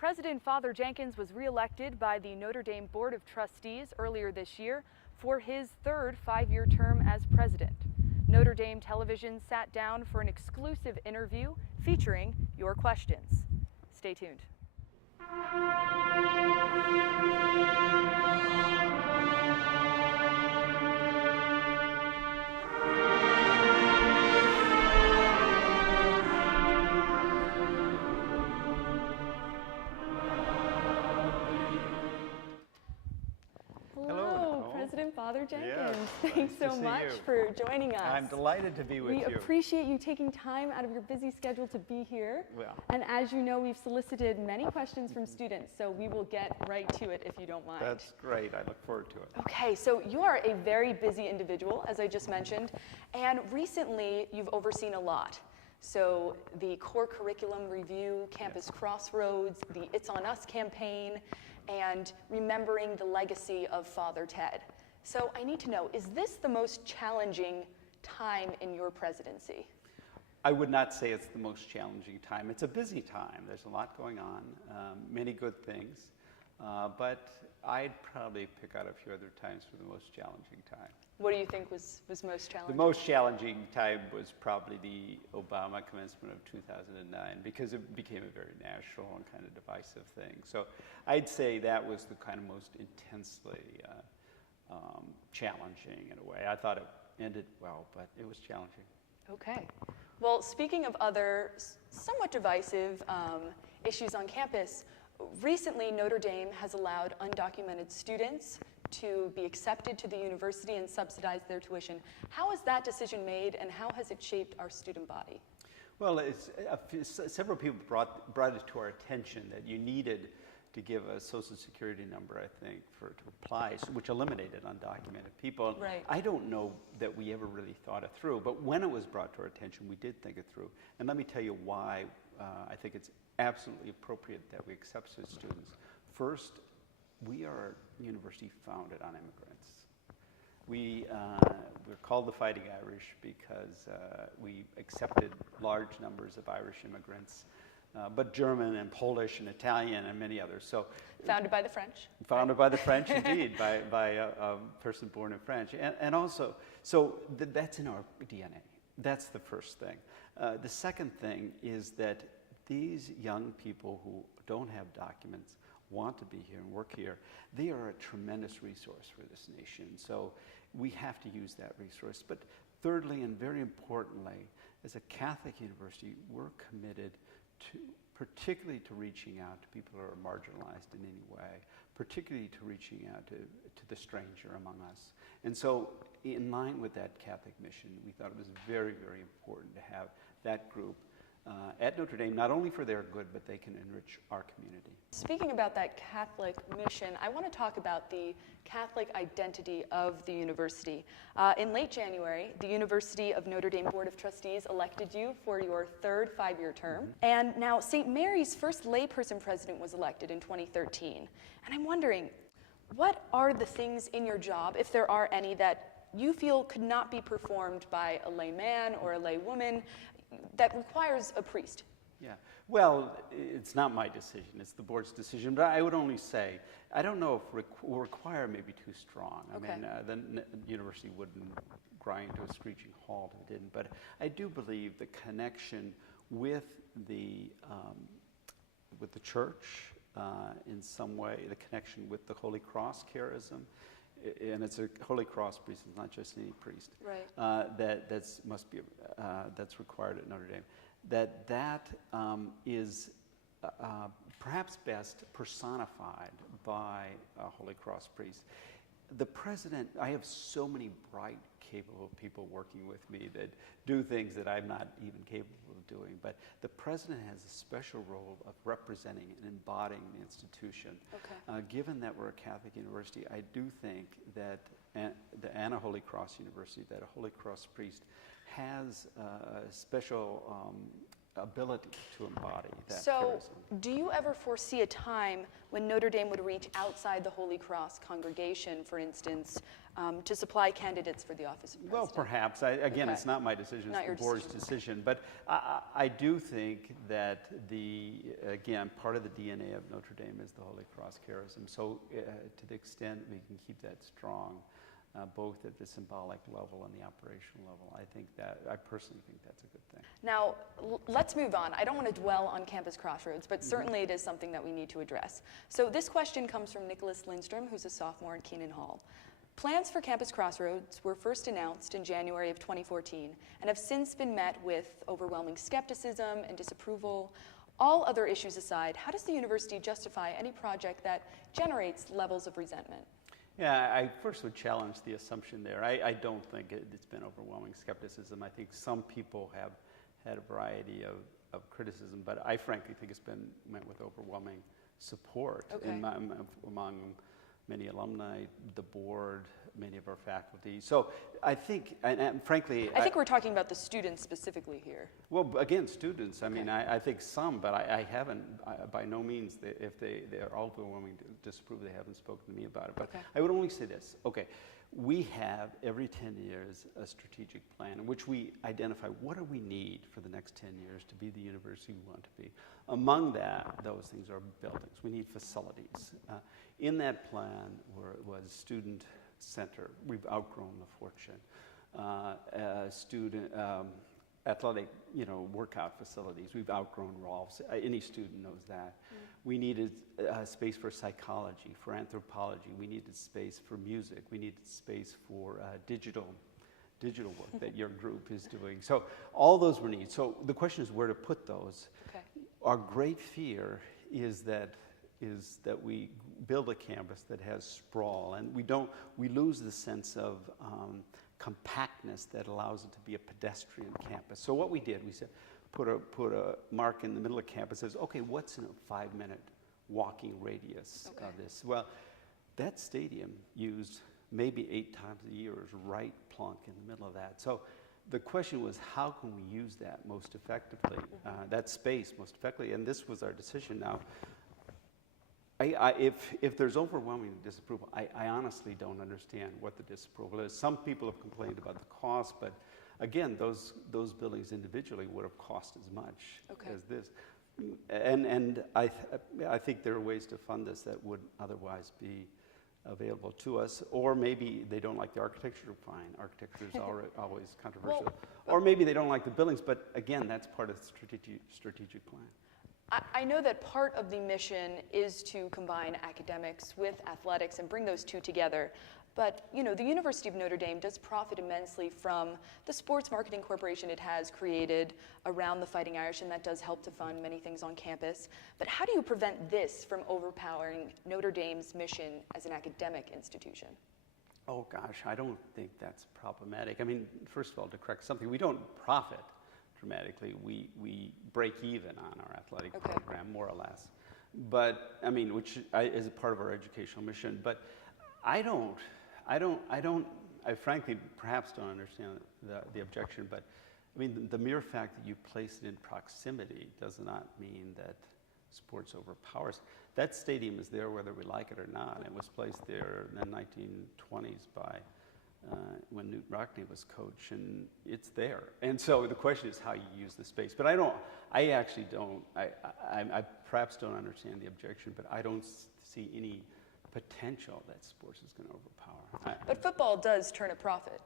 President Father Jenkins was reelected by the Notre Dame Board of Trustees earlier this year for his third five-year term as president. Notre Dame Television sat down for an exclusive interview featuring your questions. Stay tuned. Father Jenkins, thanks so much for joining us. I'm delighted to be with you. We appreciate you taking time out of your busy schedule to be here. Well. And as you know, we've solicited many questions from students, so we will get right to it if you don't mind. That's great. I look forward to it. Okay, so you are a very busy individual, as I just mentioned, and recently you've overseen a lot. So the core curriculum review, Campus Crossroads, the It's On Us campaign, and remembering the legacy of Father Ted. So I need to know, is this the most challenging time in your presidency? I would not say it's the most challenging time. It's a busy time. There's a lot going on, many good things, but I'd probably pick out a few other times for the most challenging time. What do you think was most challenging? The most challenging time was probably the Obama commencement of 2009 because it became a very national and kind of divisive thing. So I'd say that was the kind of most intensely challenging in a way. I thought it ended well, but it was challenging. Okay. Well, speaking of other somewhat divisive issues on campus, recently Notre Dame has allowed undocumented students to be accepted to the university and subsidize their tuition. How is that decision made, and how has it shaped our student body? Well, several people brought it to our attention that you needed to give a social security number, I think, to apply, which eliminated undocumented people. Right. I don't know that we ever really thought it through, but when it was brought to our attention, we did think it through. And let me tell you why I think it's absolutely appropriate that we accept such students. First, we are a university founded on immigrants. We're called the Fighting Irish because we accepted large numbers of Irish immigrants, but German and Polish and Italian and many others. So founded by the French. Founded by the French, indeed, by a person born in France. And also, so that's in our DNA. That's the first thing. The second thing is that these young people who don't have documents want to be here and work here, they are a tremendous resource for this nation. So we have to use that resource. But thirdly, and very importantly, as a Catholic university, we're committed to, particularly to reaching out to people who are marginalized in any way, particularly to reaching out to the stranger among us. And so in line with that Catholic mission, we thought it was very, very important to have that group at Notre Dame, not only for their good, but they can enrich our community. Speaking about that Catholic mission, I want to talk about the Catholic identity of the university. In late January, the University of Notre Dame Board of Trustees elected you for your third five-year term. Mm-hmm. And now St. Mary's first layperson president was elected in 2013. And I'm wondering, what are the things in your job, if there are any, that you feel could not be performed by a layman or a laywoman that requires a priest? Yeah, well, it's not my decision, it's the board's decision, but I would only say, I don't know if require may be too strong. Okay. I mean, the university wouldn't grind to a screeching halt if it didn't, but I do believe the connection with the church in some way, the connection with the Holy Cross charism, and it's a Holy Cross priest, it's not just any priest. Right. That's required at Notre Dame. That is perhaps best personified by a Holy Cross priest. The president, I have so many bright, capable people working with me that do things that I'm not even capable of doing, but the president has a special role of representing and embodying the institution. Okay. Given that we're a Catholic university, I do think that and a Holy Cross university, that a Holy Cross priest has a special ability to embody that So, charism. do you ever foresee a time when Notre Dame would reach outside the Holy Cross congregation, for instance, to supply candidates for the office of Well, president? perhaps. Again, Okay. it's not my decision, Not it's your the board's decision. But I do think that again, part of the DNA of Notre Dame is the Holy Cross charism. So to the extent we can keep that strong, both at the symbolic level and the operational level, I personally think that's a good thing. Now, let's move on. I don't want to dwell on Campus Crossroads, but certainly it is something that we need to address. So this question comes from Nicholas Lindstrom, who's a sophomore at Keenan Hall. Plans for Campus Crossroads were first announced in January of 2014 and have since been met with overwhelming skepticism and disapproval. All other issues aside, how does the university justify any project that generates levels of resentment? Yeah, I first would challenge the assumption there. I don't think it's been overwhelming skepticism. I think some people have had a variety of criticism, but I frankly think it's been met with overwhelming support among many alumni, the board, many of our faculty. So I think, and frankly... I think we're talking about the students specifically here. Well, again, students, I mean, Okay. I think some, but I haven't, by no means, if they're overwhelming to disapprove, they haven't spoken to me about it. But Okay. I would only say this, okay, we have every 10 years a strategic plan in which we identify what do we need for the next 10 years to be the university we want to be. Among those things are buildings. We need facilities. In that plan was student center. We've outgrown the Fortune. Student athletic, workout facilities. We've outgrown Rolf's. Any student knows that. We needed space for psychology, for anthropology. We needed space for music. We needed space for digital work that your group is doing. So all those were needs. So the question is where to put those. Okay. Our great fear is that we build a campus that has sprawl, and we lose the sense of compactness that allows it to be a pedestrian campus. So what we did, we said, put a mark in the middle of campus, says, okay, what's in a 5-minute walking radius of this? Well, that stadium used maybe 8 times a year is right plunk in the middle of that. So the question was, how can we use that most effectively, that space most effectively? And this was our decision. Now, if there's overwhelming disapproval, I honestly don't understand what the disapproval is. Some people have complained about the cost, but again, those buildings individually would have cost as much as this. And I think there are ways to fund this that would otherwise be available to us, or maybe they don't like the architecture. Fine, architecture is always controversial. Or maybe they don't like the buildings, but again, that's part of the strategic plan. I know that part of the mission is to combine academics with athletics and bring those two together. But, the University of Notre Dame does profit immensely from the sports marketing corporation it has created around the Fighting Irish, and that does help to fund many things on campus. But how do you prevent this from overpowering Notre Dame's mission as an academic institution? Oh, gosh, I don't think that's problematic. I mean, first of all, to correct something, we don't profit dramatically. We break even on our athletic program, more or less. But, I mean, which is a part of our educational mission. But I frankly perhaps don't understand the objection, but I mean, the mere fact that you place it in proximity does not mean that sports overpowers. That stadium is there whether we like it or not. It was placed there in the 1920s by when Newt Rockne was coach, and it's there. And so the question is how you use the space. But I actually don't, I perhaps don't understand the objection, but I don't see any potential that sports is going to overpower. But football does turn a profit.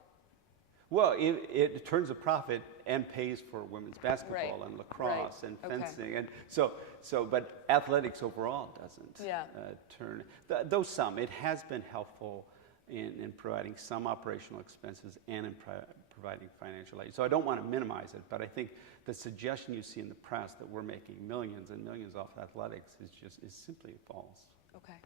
Well, it turns a profit and pays for women's basketball and lacrosse and fencing, and so. But athletics overall doesn't turn. Though some, it has been helpful in providing some operational expenses and in providing financial aid. So I don't want to minimize it, but I think the suggestion you see in the press that we're making millions and millions off athletics is simply false. Okay.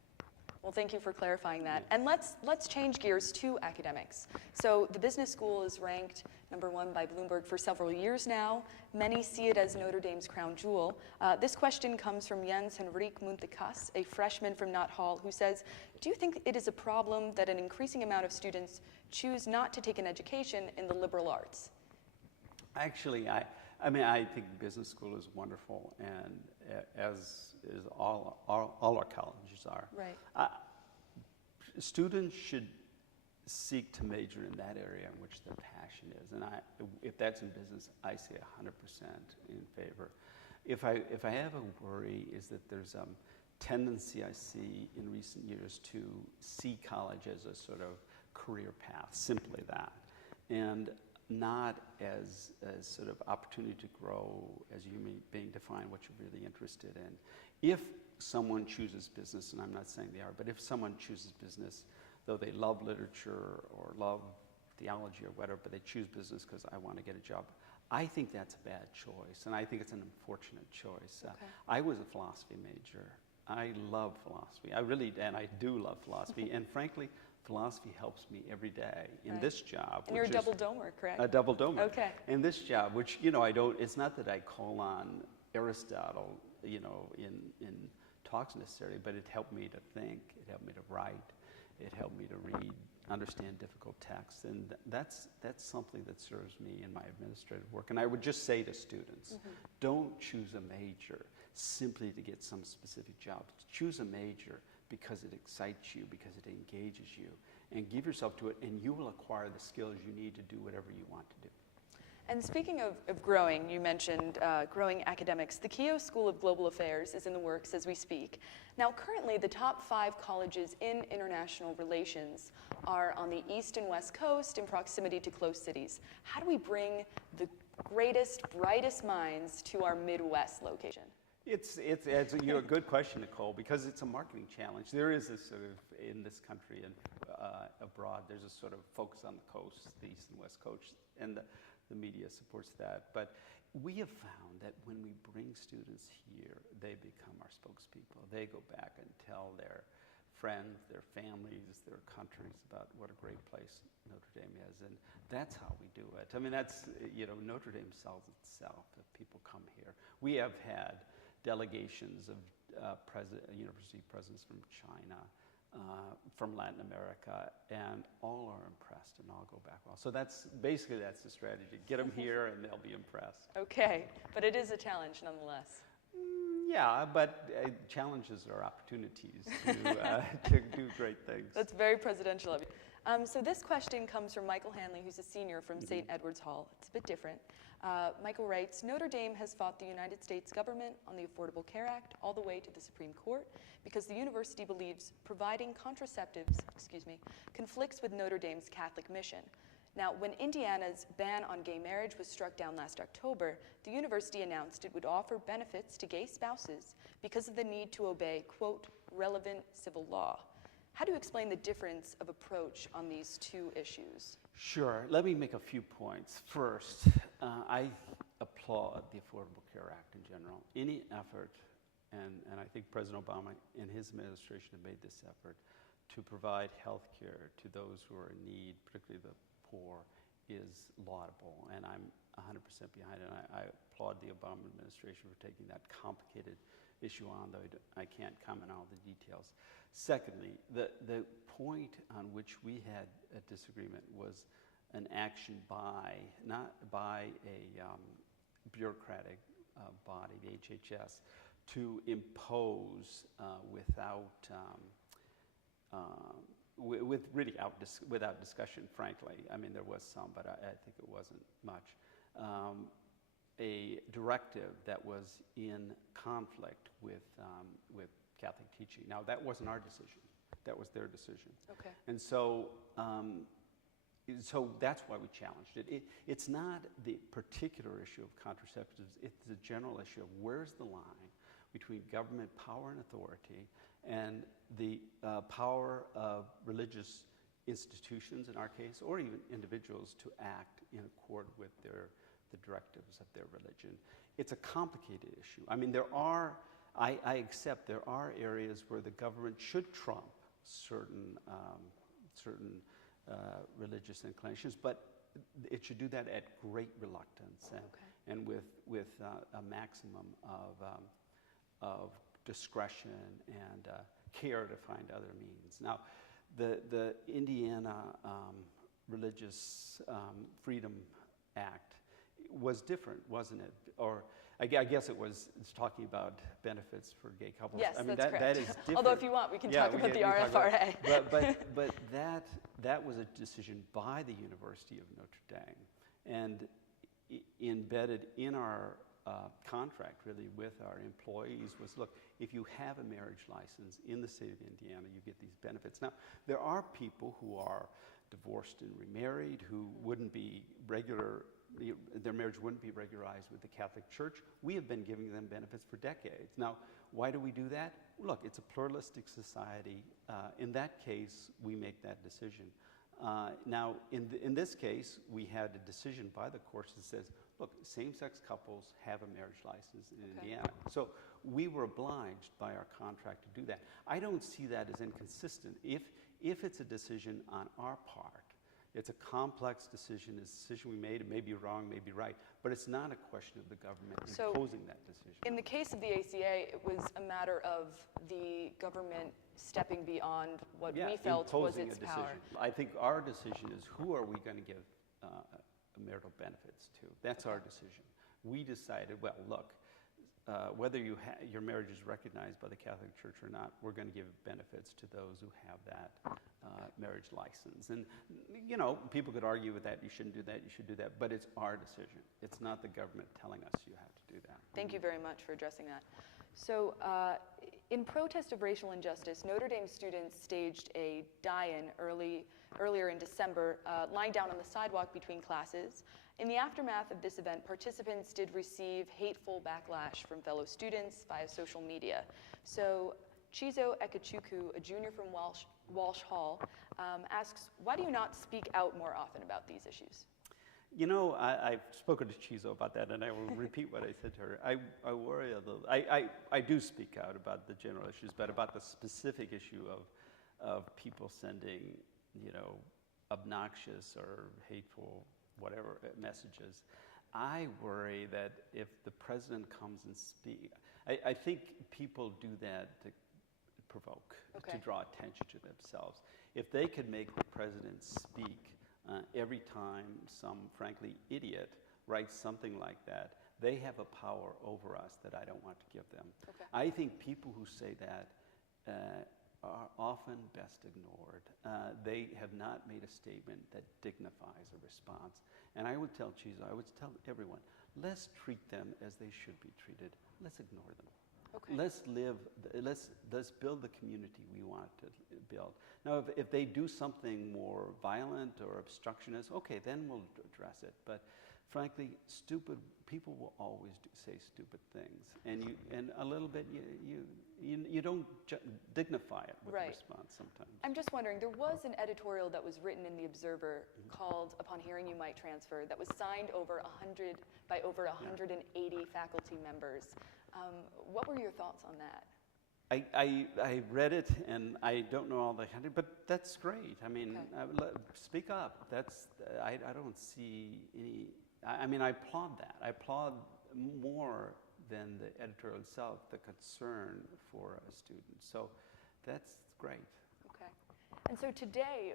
Well, thank you for clarifying that. And let's change gears to academics. So the business school is ranked #1 by Bloomberg for several years now. Many see it as Notre Dame's crown jewel. This question comes from Jens Henrik Muntekas, a freshman from Knott Hall, who says, do you think it is a problem that an increasing amount of students choose not to take an education in the liberal arts? Actually, I mean, I think business school is wonderful, and as is all our colleges are. Right. Students should seek to major in that area in which their passion is, and if that's in business, I say 100% in favor. If I have a worry is that there's a tendency I see in recent years to see college as a sort of career path, simply that, and not as sort of opportunity to grow as you being defined what you're really interested in. If someone chooses business, and I'm not saying they are, but if someone chooses business, though they love literature or love theology or whatever, but they choose business because I want to get a job, I think that's a bad choice, and I think it's an unfortunate choice. Okay. I was a philosophy major. I love philosophy. I do love philosophy, and frankly, philosophy helps me every day in Right. this job. And you're a double domer, correct? A double domer. Okay. In this job, which, it's not that I call on Aristotle, in talks necessarily, but it helped me to think, it helped me to write, it helped me to read, understand difficult texts, and that's something that serves me in my administrative work. And I would just say to students, don't choose a major simply to get some specific job. Choose a major because it excites you, because it engages you, and give yourself to it, and you will acquire the skills you need to do whatever you want to do. And speaking of growing, you mentioned growing academics. The Keough School of Global Affairs is in the works as we speak. Now, currently, the top 5 colleges in international relations are on the East and West Coast in proximity to close cities. How do we bring the greatest, brightest minds to our Midwest location? It's a good question, Nicole, because it's a marketing challenge. There is this sort of, in this country and abroad, there's a sort of focus on the coast, the East and West Coast, and the media supports that. But we have found that when we bring students here, they become our spokespeople. They go back and tell their friends, their families, their countries about what a great place Notre Dame is, and that's how we do it. I mean, Notre Dame sells itself if people come here. We have had delegations of university presidents from China, from Latin America, and all are impressed and all go back well. So that's the strategy. Get them here and they'll be impressed. Okay, but it is a challenge nonetheless. Yeah, but challenges are opportunities to do great things. That's very presidential of you. So this question comes from Michael Hanley, who's a senior from St. Edward's Hall. It's a bit different. Michael writes, Notre Dame has fought the United States government on the Affordable Care Act all the way to the Supreme Court because the university believes providing contraceptives, conflicts with Notre Dame's Catholic mission. Now, when Indiana's ban on gay marriage was struck down last October, the university announced it would offer benefits to gay spouses because of the need to obey, quote, relevant civil law. How do you explain the difference of approach on these two issues? Sure. Let me make a few points. First, I applaud the Affordable Care Act in general. Any effort, and I think President Obama and his administration have made this effort to provide health care to those who are in need, particularly the poor, is laudable, and I'm 100% behind it. I applaud the Obama administration for taking that complicated issue on, though I can't comment on all the details. Secondly, the point on which we had a disagreement was an action not by a bureaucratic body, the HHS, to impose without discussion, frankly. I mean, there was some, but I think it wasn't much. A directive that was in conflict with Catholic teaching. Now, that wasn't our decision. That was their decision. Okay. And so that's why we challenged it. It's not the particular issue of contraceptives. It's the general issue of where's the line between government power and authority and the power of religious institutions, in our case, or even individuals to act in accord with the directives of their religion. It's a complicated issue. I mean, I accept there are areas where the government should trump certain religious inclinations, but it should do that at great reluctance and with a maximum of discretion and care to find other means. Now, the Indiana Religious Freedom Act was different, wasn't it? Or I guess it's talking about benefits for gay couples. Yes, I mean, that's correct. that is different. Although if you want, we can talk about the RFRA. But that was a decision by the University of Notre Dame, and embedded in our contract, really, with our employees was, look, if you have a marriage license in the state of Indiana, you get these benefits. Now, there are people who are divorced and remarried who wouldn't be their marriage wouldn't be regularized with the Catholic Church. We have been giving them benefits for decades. Now, why do we do that? Look, it's a pluralistic society. In that case, we make that decision. Now, in this case, we had a decision by the courts that says, look, same-sex couples have a marriage license in Indiana. So we were obliged by our contract to do that. I don't see that as inconsistent. If it's a decision on our part, it's a complex decision. It's a decision we made. It may be wrong, may be right, but it's not a question of the government imposing that decision. In the case of the ACA, it was a matter of the government stepping beyond what we felt was its power. I think our decision is, who are we going to give marital benefits to? That's our decision. We decided, well, look, whether your marriage is recognized by the Catholic Church or not, we're going to give benefits to those who have that marriage license. And, people could argue with that, you shouldn't do that, you should do that, but it's our decision. It's not the government telling us you have to do that. Thank you very much for addressing that. So, in protest of racial injustice, Notre Dame students staged a die-in earlier in December, lying down on the sidewalk between classes. In the aftermath of this event, participants did receive hateful backlash from fellow students via social media. So, Chizo Ekechukwu, a junior from Walsh Hall, asks, why do you not speak out more often about these issues? I've spoken to Chizo about that, and I will repeat what I said to her. I worry a little. I do speak out about the general issues, but about the specific issue of people sending, obnoxious or hateful, whatever messages. I worry that if the president comes and speaks, I think people do that to provoke, to draw attention to themselves. If they could make the president speak every time some, frankly, idiot writes something like that, they have a power over us that I don't want to give them. I think people who say that are often best ignored. They have not made a statement that dignifies a response. And I would tell Chizo, I would tell everyone, let's treat them as they should be treated. Let's ignore them. Let's build the community we want to build. Now, if they do something more violent or obstructionist, then we'll address it. But frankly, people will always say stupid things, and a little bit you don't dignify it with a response sometimes. I'm just wondering, there was an editorial that was written in the Observer called "Upon Hearing You Might Transfer" that was signed by over 180 faculty members. What were your thoughts on that? I read it, and I don't know all the 100, but that's great. I mean, speak up. I don't see any. I mean, I applaud that. I applaud more than the editorial itself the concern for a student. So that's great. Okay. And so today,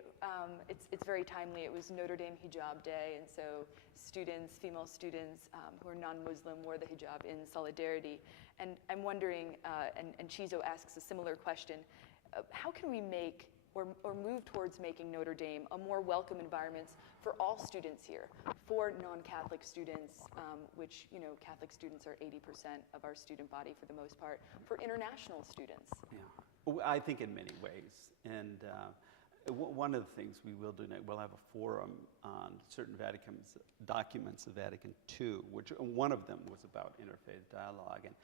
it's very timely. It was Notre Dame Hijab Day, and so female students who are non-Muslim wore the hijab in solidarity. And I'm wondering, and Chizo asks a similar question, how can we make or move towards making Notre Dame a more welcome environment for all students here, for non-Catholic students, which, Catholic students are 80% of our student body for the most part, for international students? Yeah, I think in many ways. And one of the things we will do next, we'll have a forum on certain documents of Vatican II, which one of them was about interfaith dialogue. And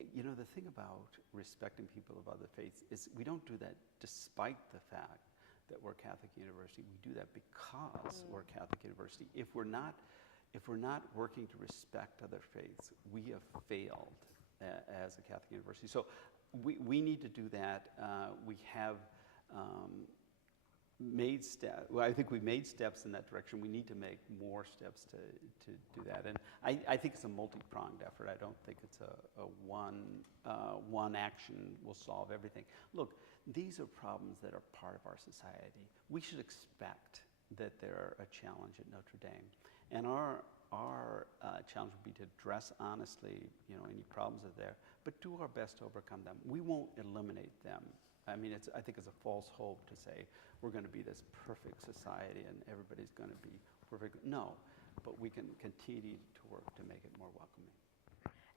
the thing about respecting people of other faiths is we don't do that despite the fact that we're a Catholic university. We do that because we're a Catholic university. If we're not working to respect other faiths, we have failed as a Catholic university. So we need to do that. We have made steps. Well, I think we've made steps in that direction. We need to make more steps to do that. And I think it's a multi-pronged effort. I don't think it's a one action will solve everything. Look, these are problems that are part of our society. We should expect that they're a challenge at Notre Dame. And challenge would be to address honestly, any problems that are there, but do our best to overcome them. We won't eliminate them. I mean, I think it's a false hope to say we're going to be this perfect society and everybody's going to be perfect. No, but we can continue to work to make it more welcoming.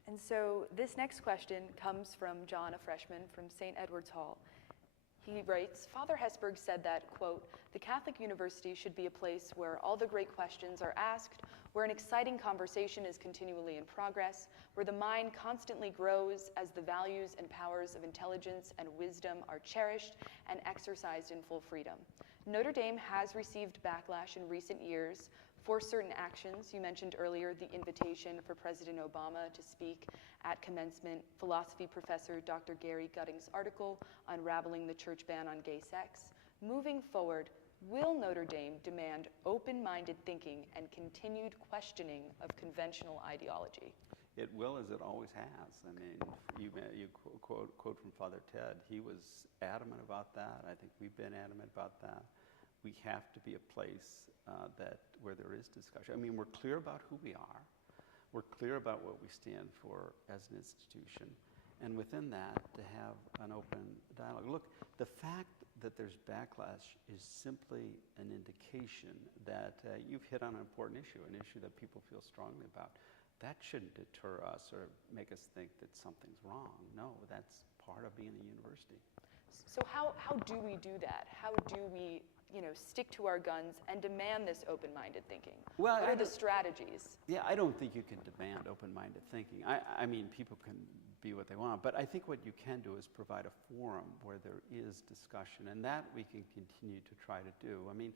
And so this next question comes from John, a freshman from St. Edward's Hall. He writes, Father Hesburgh said that, quote, the Catholic University should be a place where all the great questions are asked, where an exciting conversation is continually in progress, where the mind constantly grows as the values and powers of intelligence and wisdom are cherished and exercised in full freedom. Notre Dame has received backlash in recent years for certain actions. You mentioned earlier the invitation for President Obama to speak at commencement, philosophy professor Dr. Gary Gutting's article, Unraveling the Church Ban on Gay Sex. Moving forward, will Notre Dame demand open-minded thinking and continued questioning of conventional ideology? It will, as it always has. I mean, you quote from Father Ted. He was adamant about that. I think we've been adamant about that. We have to be a place where there is discussion. I mean, we're clear about who we are. We're clear about what we stand for as an institution. And within that, to have an open dialogue. Look, the fact that there's backlash is simply an indication that you've hit on an important issue, an issue that people feel strongly about. That shouldn't deter us or make us think that something's wrong. No, that's part of being a university. So how do we do that? How do we stick to our guns and demand this open-minded thinking? Well, what are the strategies? Yeah, I don't think you can demand open-minded thinking. I mean, people can be what they want, but I think what you can do is provide a forum where there is discussion, and that we can continue to try to do. I mean,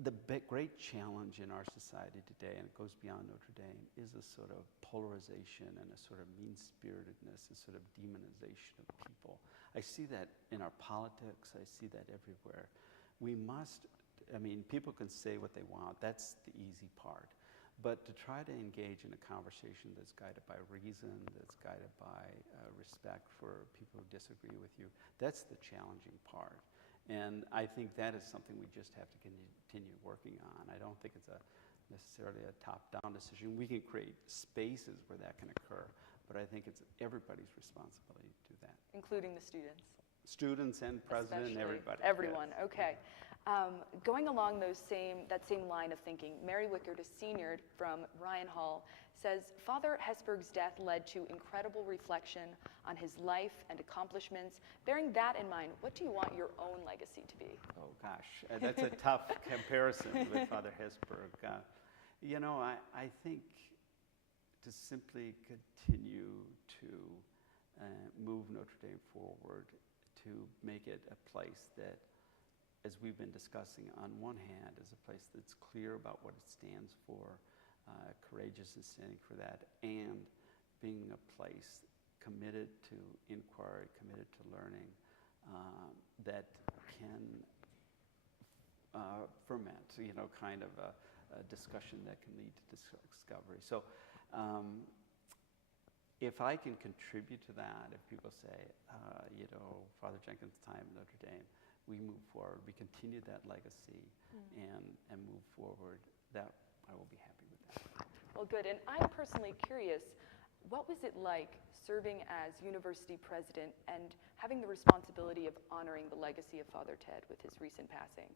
the great challenge in our society today, and it goes beyond Notre Dame, is a sort of polarization and a sort of mean-spiritedness, a sort of demonization of people. I see that in our politics. I see that everywhere. We must, people can say what they want. That's the easy part. But to try to engage in a conversation that's guided by reason, that's guided by respect for people who disagree with you, that's the challenging part. And I think that is something we just have to continue working on. I don't think it's necessarily a top-down decision. We can create spaces where that can occur, but I think it's everybody's responsibility to do that. Including the students. Students and president and everybody. Everyone, yes. Okay. Going along that same line of thinking, Mary Wickard, a senior from Ryan Hall, says, Father Hesburgh's death led to incredible reflection on his life and accomplishments. Bearing that in mind, what do you want your own legacy to be? Oh, gosh. That's a tough comparison with Father Hesburgh. I think to simply continue to move Notre Dame forward, to make it a place that, as we've been discussing, on one hand, is a place that's clear about what it stands for, courageous in standing for that, and being a place committed to inquiry, committed to learning, that can ferment, kind of a discussion that can lead to discovery. So if I can contribute to that, if people say, Father Jenkins' time at Notre Dame, we move forward, we continue that legacy and move forward, that I will be happy with that. Well, good. And I'm personally curious, what was it like serving as university president and having the responsibility of honoring the legacy of Father Ted with his recent passing?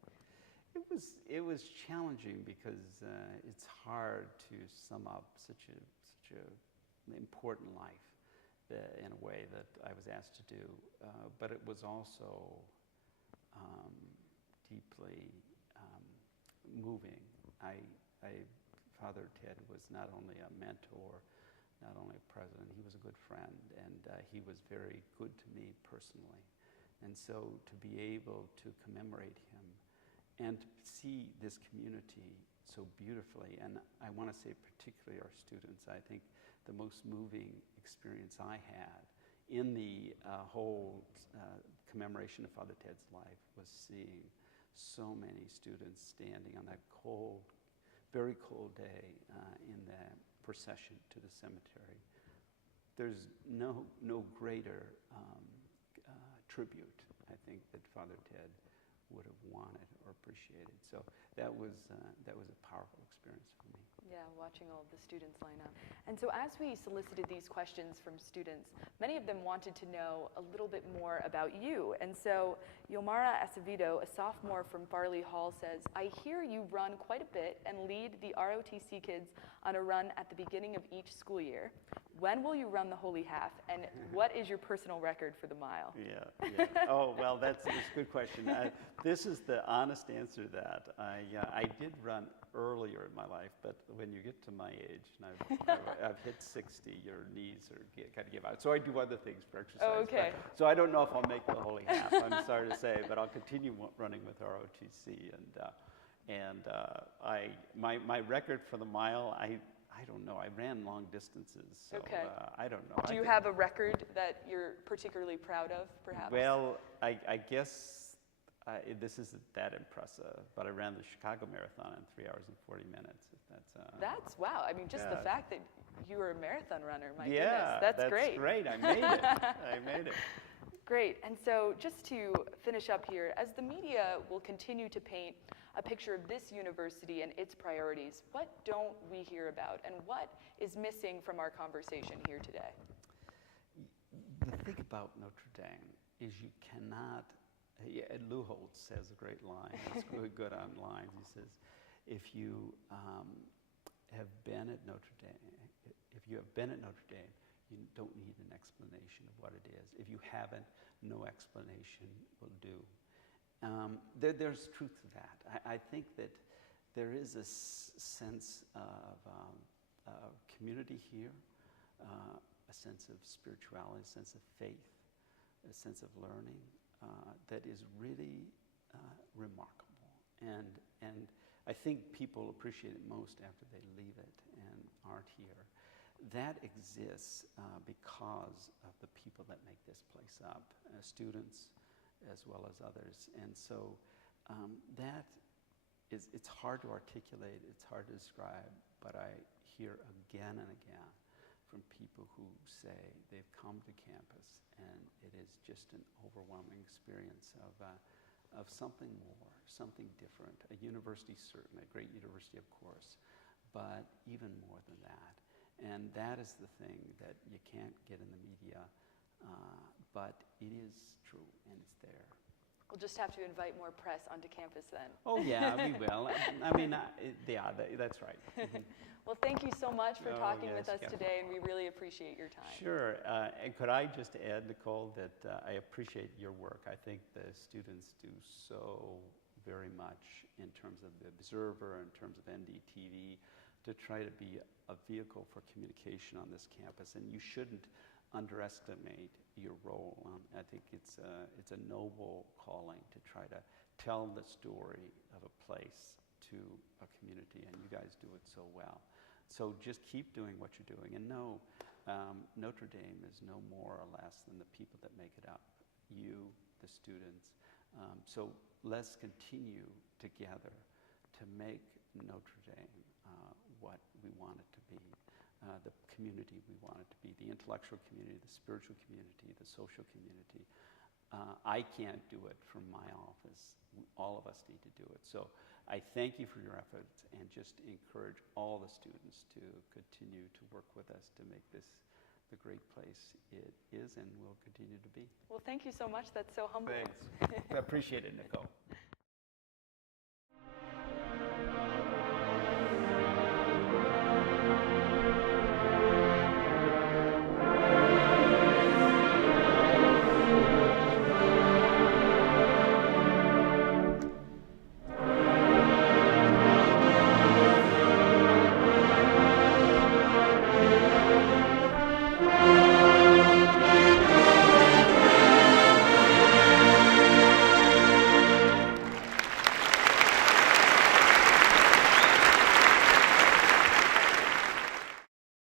It was challenging because it's hard to sum up such a important life in a way that I was asked to do, but it was also deeply moving. Father Ted was not only a mentor, not only a president, he was a good friend, and he was very good to me personally. And so to be able to commemorate him and to see this community so beautifully, and I want to say particularly our students, I think the most moving experience I had in the whole commemoration of Father Ted's life was seeing so many students standing on that cold, very cold day in the procession to the cemetery. There's no greater tribute, I think, that Father Ted would have wanted or appreciated. So that was a powerful experience for me. Yeah, watching all of the students line up. And so as we solicited these questions from students, many of them wanted to know a little bit more about you. And so Yomara Acevedo, a sophomore from Farley Hall, says, I hear you run quite a bit and lead the ROTC kids on a run at the beginning of each school year. When will you run the Holy Half, and what is your personal record for the mile? Yeah. Oh, well, that's a good question. This is the honest answer to that. I did run earlier in my life, but when you get to my age, and I've hit 60, your knees are kind of give out. So I do other things for exercise. Oh, okay. So I don't know if I'll make the Holy Half. I'm sorry to say, but I'll continue running with ROTC. And my record for the mile, I don't know. I ran long distances, so okay. I don't know. Do you have a record that you're particularly proud of, perhaps? Well, I guess this isn't that impressive, but I ran the Chicago Marathon in 3 hours and 40 minutes. That's wow. I mean, just the fact that you were a marathon runner, my goodness, that's great. That's great. I made it. I made it. Great. And so just to finish up here, as the media will continue to paint a picture of this university and its priorities, what don't we hear about, and what is missing from our conversation here today? The thing about Notre Dame is you cannot, Lou Holtz has a great line, it's really good on lines. He says, if you have been at Notre Dame, you don't need an explanation of what it is. If you haven't, no explanation will do. There's truth to that. I think that there is a sense of community here, a sense of spirituality, a sense of faith, a sense of learning that is really remarkable. And I think people appreciate it most after they leave it and aren't here. That exists because of the people that make this place up, students as well as others. And so that is, it's hard to articulate, it's hard to describe, but I hear again and again from people who say they've come to campus and it is just an overwhelming experience of something more, something different. A university, certainly, a great university, of course, but even more than that. And that is the thing that you can't get in the media, but it is true and it's there. We'll just have to invite more press onto campus then. Oh yeah, we will. I mean, yeah, that's right. Well, thank you so much for talking yes, with us today, and we really appreciate your time. Sure. And could I just add, Nicole, that I appreciate your work. I think the students do so very much in terms of the Observer, in terms of NDtv, to try to be a vehicle for communication on this campus. And you shouldn't underestimate your role. I think it's a noble calling to try to tell the story of a place to a community, and you guys do it so well. So just keep doing what you're doing, and know Notre Dame is no more or less than the people that make it up, you, the students. So let's continue together to make Notre Dame what we want it to be, the community we want it to be, the intellectual community, the spiritual community, the social community. I can't do it from my office. All of us need to do it. So I thank you for your efforts and just encourage all the students to continue to work with us to make this the great place it is and will continue to be. Well, thank you so much. That's so humbling. Thanks. I appreciate it, Nicole.